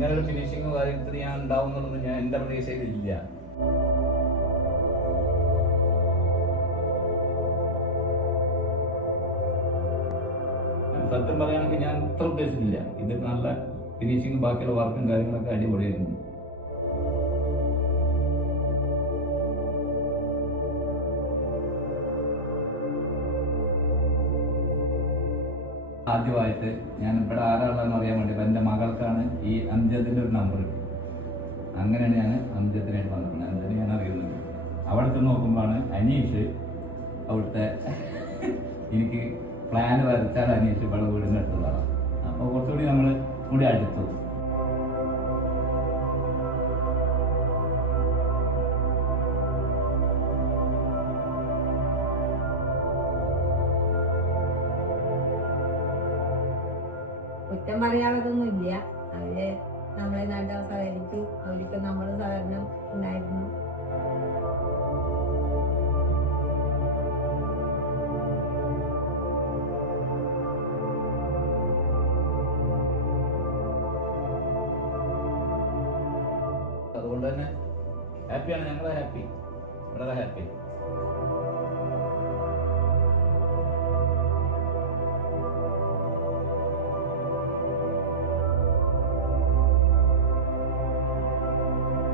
ഇങ്ങനെ ഒരു ഫിനിഷിങ് കാര്യത്തിൽ ഞാൻ ഉണ്ടാവും എന്നുള്ളത് ഞാൻ എൻ്റെ പ്രതീക്ഷയിലില്ല. സത്യം പറയുകയാണെങ്കിൽ ഞാൻ ഇത്ര ഉദ്ദേശിച്ചില്ല. ഇത് നല്ല ഫിനിഷിങ്, ബാക്കിയുള്ള വർക്കും കാര്യങ്ങളൊക്കെ അടിപൊളിയായിരുന്നു. ആദ്യമായിട്ട് ഞാൻ ഇവിടെ ആരാളാണെന്ന് അറിയാൻ വേണ്ടി എൻ്റെ മകൾക്കാണ് ഈ അംജദിൻ്റെ ഒരു നമ്പർ കിട്ടി. അങ്ങനെയാണ് ഞാൻ അംജദിനായിട്ട് വന്നിട്ടുണ്ട്. അംജദിനെ ഞാൻ അറിയുന്നത്. അവിടുത്തെ നോക്കുമ്പോഴാണ് അനീഷ് അവിടുത്തെ എനിക്ക് പ്ലാൻ വരച്ചാൽ അനീഷ് ഇവിടെ വീടിൻ്റെ അടുത്തുള്ളതാണ്. അപ്പോൾ കുറച്ചുകൂടി നമ്മൾ കൂടി അടുത്തു. കുറ്റം പറയാനുള്ളതൊന്നും ഇല്ല. അവര് നമ്മളെ നല്ല സഹകരിച്ചു. അവർക്ക് നമ്മൾ സഹകരണം ഉണ്ടായിരുന്നു. അതുകൊണ്ട് തന്നെ ഹാപ്പിയാണ്, ഞങ്ങൾ ഹാപ്പി, വളരെ ഹാപ്പി.